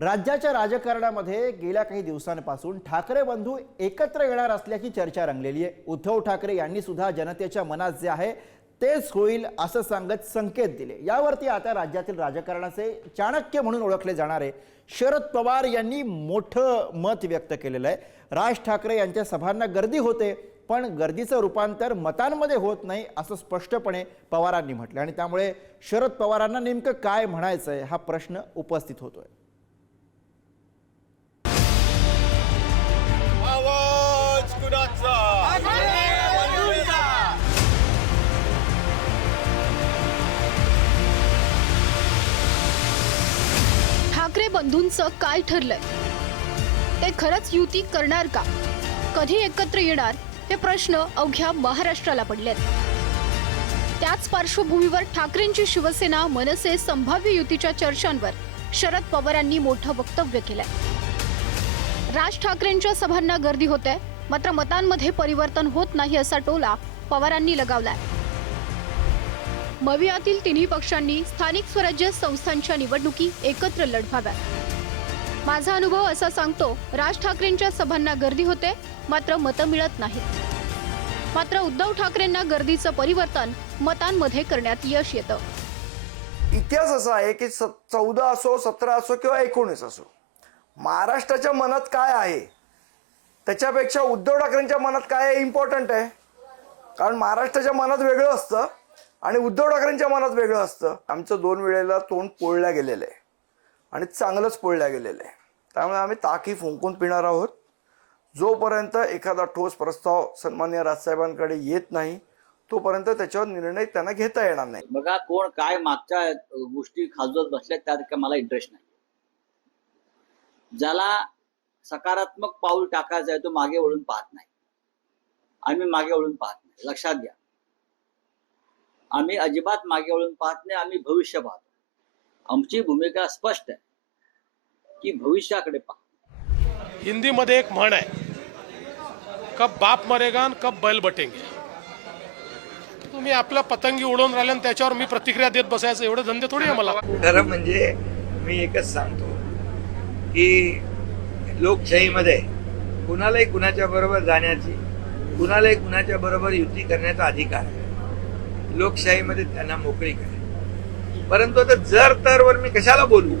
राज्याच्या राजकारणामध्ये गेल्या काही दिवसांपासून ठाकरे बंधू एकत्र येणार असल्याची चर्चा रंगलेली आहे। उद्धव ठाकरे यांनी सुद्धा जनतेच्या मनात जे आहे तेच होईल असं सांगत संकेत दिले। यावरती आता राज्यातील राजकारणाचे चाणक्य म्हणून ओळखले जाणारे शरद पवार यांनी मोठं मत व्यक्त केलेलं आहे। राज ठाकरे यांच्या सभांना गर्दी होते, पण गर्दीचं रूपांतर मतांमध्ये होत नाही असं स्पष्टपणे पवारांनी म्हटलं आणि त्यामुळे शरद पवारांना नेमकं काय म्हणायचंय हा प्रश्न उपस्थित होतोय। ठाकरे बंधूंचं काय ठरलंय? ते खरंच युती करणार का? कधी एकत्र येणार? हे प्रश्न अवघ्या महाराष्ट्राला पडलेत। त्याच पार्श्वभूमीवर ठाकरेंची शिवसेना मनसे संभाव्य युतीच्या चर्चांवर शरद पवारांनी मोठं वक्तव्य केलंय। राज ठाकरेंच्या सभांना गर्दी होते, मात्र मतांमध्ये परिवर्तन होत नाही असा टोला पवारांनी लगावलाय। मवियातील तिन्ही पक्षांनी स्थानिक स्वराज्य संस्थांच्या निवडणुकी एकत्र लढवाव्यात। माझा अनुभव असा सांगतो, राज ठाकरेंच्या सभांना गर्दी होते, मात्र मतं मिळत नाहीत। मात्र उद्धव ठाकरेंना गर्दीचं परिवर्तन मतांमध्ये करण्यात यश येतं। इतिहास असा आहे की 14 असो, 17 असो किंवा 19 असो, महाराष्ट्राच्या मनात काय आहे त्याच्यापेक्षा उद्धव ठाकरेंच्या मनात काय आहे इम्पॉर्टंट आहे। कारण महाराष्ट्राच्या मनात वेगळं असतं आणि उद्धव ठाकरेंच्या मनात वेगळं असतं। आमचं 2 वेळेला तोंड पोळल्या गेलेलं आहे आणि चांगलंच पोळल्या गेलेलं आहे। त्यामुळे आम्ही ताकी फुंकून पिणार आहोत। जोपर्यंत एखादा ठोस प्रस्ताव सन्माननीय राजसाहेबांकडे येत नाही तोपर्यंत त्याच्यावर निर्णय त्यांना घेता येणार नाही। बघा, कोण काय मागच्या गोष्टी खाजवत बसल्यात त्यात काय मला इंटरेस्ट नाही। ज्याला सकारात्मक पाऊल टाकायचं आहे तो मागे वळून पाहत नाही। आम्ही मागे वळून पाहत नाही, लक्षात घ्या। आम्ही अजिबात मागे वळून पाहत नाही, आम्ही भविष्य पाहतो। आमची भूमिका स्पष्ट आहे की भविष्याकडे पहा। हिंदी मध्ये एक म्हण आहे, कब बाप मरेगा आणि कब बैल बटेंगे। तुम्ही आपल्या पतंगी उडवून राहिले आणि त्याच्यावर मी प्रतिक्रिया देत बसायचं एवढे धंदे थोडी आहे मला। खरं म्हणजे मी एकच सांगतो की लोकशाहीमध्ये कुणालाही कुणाच्या बरोबर जाण्याची, कुणालाही कुणाच्या बरोबर युती करण्याचा अधिकार आहे। लोकशाहीमध्ये त्यांना मोकळी आहे। परंतु आता जर तर वर मी कशाला बोलू,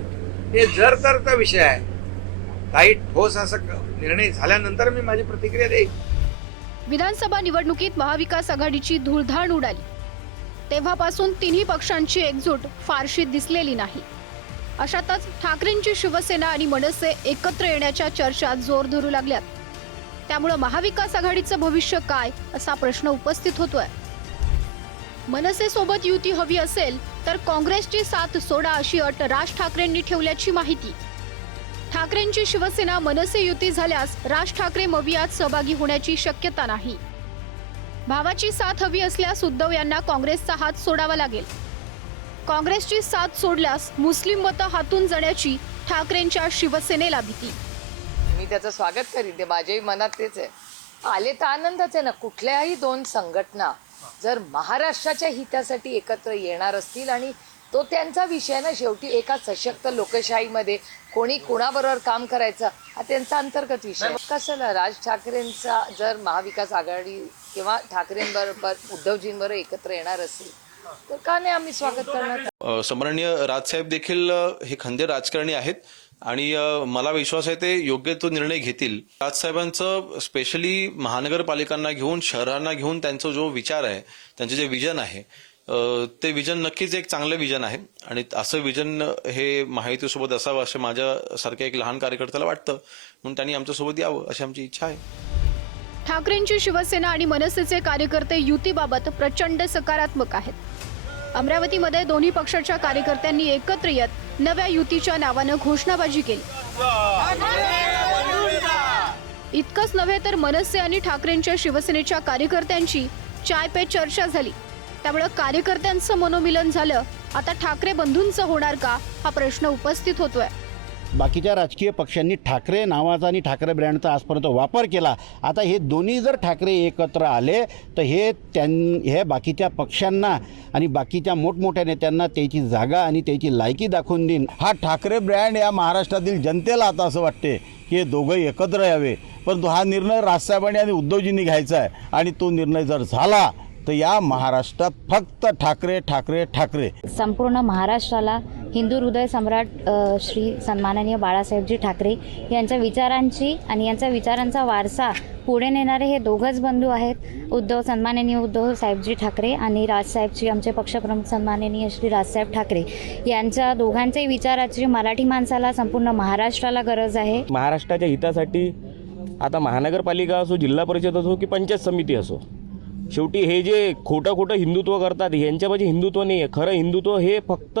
हे जर तरचा विषय आहे। काही ठोस असा निर्णय झाल्यानंतर मी माझी प्रतिक्रिया देईन। विधानसभा निवडणुकीत महाविकास आघाडीची धुळधाण उडाली, तेव्हापासून तिन्ही पक्षांची एकजूट फारशी दिसलेली नाही। अशातच ठाकरेंची शिवसेना आणि मनसे एकत्र येण्याच्या चर्चा जोर धरू लागल्यात। त्यामुळे महाविकास आघाडीचं भविष्य काय असा प्रश्न उपस्थित होतोय। मनसे सोबत युती हवी असेल तर काँग्रेसची साथ सोडा अशी अट राज ठाकरेंनी ठेवल्याची माहिती। ठाकरेंची शिवसेना मनसे युती झाल्यास राज ठाकरे मवियात सहभागी होण्याची शक्यता नाही। भावाची साथ हवी असल्यास उद्धव यांना काँग्रेसचा हात सोडावा लागेल। काँग्रेसची साथ सोडल्यास मुस्लिम मतं हातून जाण्याची ठाकरेंच्या शिवसेनेला भीती। मी त्याचं स्वागत करीन, ते माझ्याही मनात तेच आहे। आले तर आनंदाचे आहे ना। कुठल्याही 2 संघटना जर महाराष्ट्राच्या हितासाठी एकत्र येणार असतील आणि तो त्यांचा विषय ना, शेवटी एका सशक्त लोकशाहीमध्ये कोणी कोणाबरोबर काम करायचं हा त्यांचा अंतर्गत विषय। कशाला राज ठाकरेंचा जर महाविकास आघाडी किंवा ठाकरेंबरोबर उद्धवजींबरोबर एकत्र येणार असेल तर का नाही आम्ही स्वागत करणार। सन्माननीय राजसाहेब देखील हे खंदे राजकारणी आहेत आणि मला विश्वास आहे ते योग्य तो निर्णय घेतील। राजसाहेबांचं स्पेशली महानगरपालिकांना घेऊन, शहरांना घेऊन त्यांचा जो विचार आहे, त्यांचे जे विजन आहे ते विजन नक्कीच एक चांगलं विजन आहे आणि असं विजन हे महायुतीसोबत असावं असं माझ्यासारख्या एक लहान कार्यकर्त्याला वाटतं, म्हणून त्यांनी आमच्यासोबत यावं अशी आमची इच्छा आहे। ठाकरेंची शिवसेना आणि मनसेचे कार्यकर्ते युतीबाबत प्रचंड सकारात्मक आहेत। अमरावतीमध्ये दोन्ही पक्षाच्या कार्यकर्त्यांनी एकत्र येत नव्या युतीच्या नावानं घोषणाबाजी केली। इतकंच नव्हे तर मनसे आणि ठाकरेंच्या शिवसेनेच्या कार्यकर्त्यांची चाय पे चर्चा झाली। त्यामुळे कार्यकर्त्यांचं मनोमिलन झालं। आता ठाकरे बंधूंचं होणार का हा प्रश्न उपस्थित होतोय। बाकीच्या राजकीय पक्षांनी ठाकरे नावाचा आणि ठाकरे ब्रँडचा आजपर्यंत वापर केला. आता हे दोन्ही जर ठाकरे एकत्र आले तर हे बाकीच्या पक्षांना आणि बाकीच्या मोठमोठ्या नेत्यांना त्याची जागा आणि त्याची लायकी दाखवून देईन. हा ठाकरे ब्रँड या महाराष्ट्रातील जनतेला आता असं वाटते की हे दोघं एकत्र यावे, परंतु हा निर्णय राजसाहेबांनी आणि उद्धवजींनी घ्यायचा आहे. आणि तो निर्णय जर झाला तर या महाराष्ट्रात फक्त ठाकरे ठाकरे ठाकरे. संपूर्ण महाराष्ट्राला हिंदू हृदय सम्राट श्री सन्माननीय बाळासाहेबजी ठाकरे यांच्या विचारांची आणि यांच्या विचारांचा वारसा पुढे नेणारे हे दोघंच बंधू आहेत. सन्माननीय उद्धव साहेबजी ठाकरे आणि राजसाहेबजी आमचे पक्षप्रमुख सन्माननीय श्री राजसाहेब ठाकरे यांच्या दोघांच्याही विचाराची मराठी माणसाला संपूर्ण महाराष्ट्राला गरज आहे. महाराष्ट्राच्या हितासाठी आता महानगरपालिका असो, जिल्हा परिषद असो की पंचायत समिती असो, शेवटी हे जे खोटं हिंदुत्व करतात यांच्यापाशी हिंदुत्व नाही आहे. खरं हिंदुत्व हे फक्त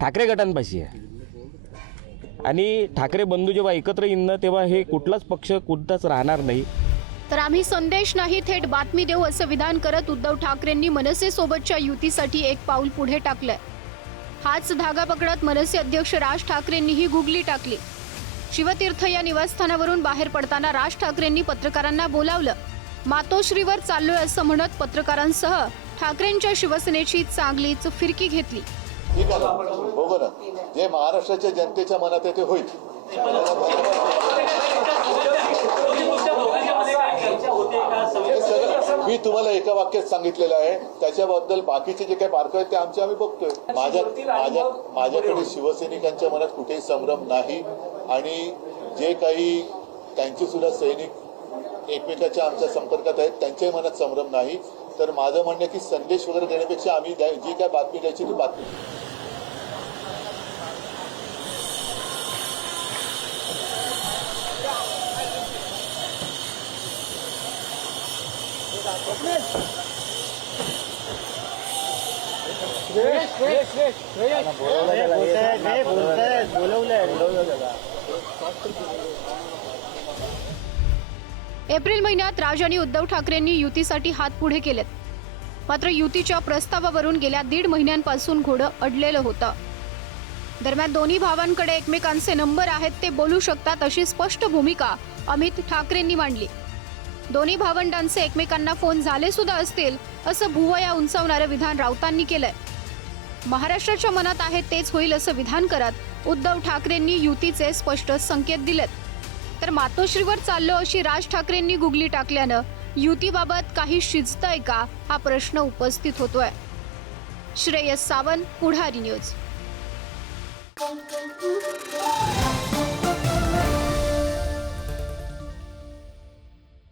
ठाकरे गटांपाशी आहे. आणि ठाकरे बंधू जेव्हा एकत्र येईन ना तेव्हा हे कुठलाच पक्ष कुठलाच राहणार नाही. तर आम्ही संदेश नाही थेट बातमी देऊ असं विधान करत उद्धव ठाकरेंनी मनसेसोबतच्या युतीसाठी एक पाऊल पुढे टाकलंय. हाच धागा पकडत मनसे अध्यक्ष राज ठाकरेंनीही गुगली टाकली. शिवतीर्थ या निवासस्थानावरून बाहेर पडताना राज ठाकरेंनी पत्रकारांना बोलावलं. मातोश्रीवर चाललोय असं म्हणत पत्रकारांसह ठाकरेंच्या शिवसेनेची चांगलीच फिरकी घेतली. ठीक आहे ना, बघू ना, जे महाराष्ट्राच्या जनतेच्या मनात आहे ते होईल. मी तुम्हाला एका वाक्यात सांगितलेलं आहे, त्याच्याबद्दल बाकीचे जे काही बारकावे आहेत ते आम्ही बघतोय. माझ्याकडे शिवसैनिकांच्या मनात कुठेही संभ्रम नाही. आणि जे काही त्यांचे सुद्धा सैनिक एकमेकाच्या आमच्या संपर्कात आहेत त्यांच्याही मनात संभ्रम नाही. तर माझं म्हणणं की संदेश वगैरे देण्यापेक्षा आम्ही जी काय बातमी द्यायची ती बातमी. एप्रिल महिन्यात राज आणि उद्धव ठाकरेंनी युतीसाठी हात पुढे केलेत. मात्र युतीच्या प्रस्तावावरून गेल्या 1.5 महिन्यांपासून घोडं अडलेलं होतं. दरम्यान दोन्ही भावांकडे एकमेकांचे नंबर आहेत, ते बोलू शकतात अशी स्पष्ट भूमिका अमित ठाकरेंनी मांडली. दोन्ही भावंडांचे एकमेकांना फोन झाले सुद्धा असतील असं भुवया उंचावणारं विधान राऊतांनी केलंय. महाराष्ट्राच्या मनात आहे तेच होईल असं विधान करत उद्धव ठाकरेंनी युतीचे स्पष्ट संकेत दिलेत. तर मातोश्रीवर चाललो अशी राज ठाकरेंनी गुगली टाकल्यानं युतीबाबत काही शिजतंय का हा प्रश्न उपस्थित होतोय. श्रेयस सावंत, पुढारी न्यूज.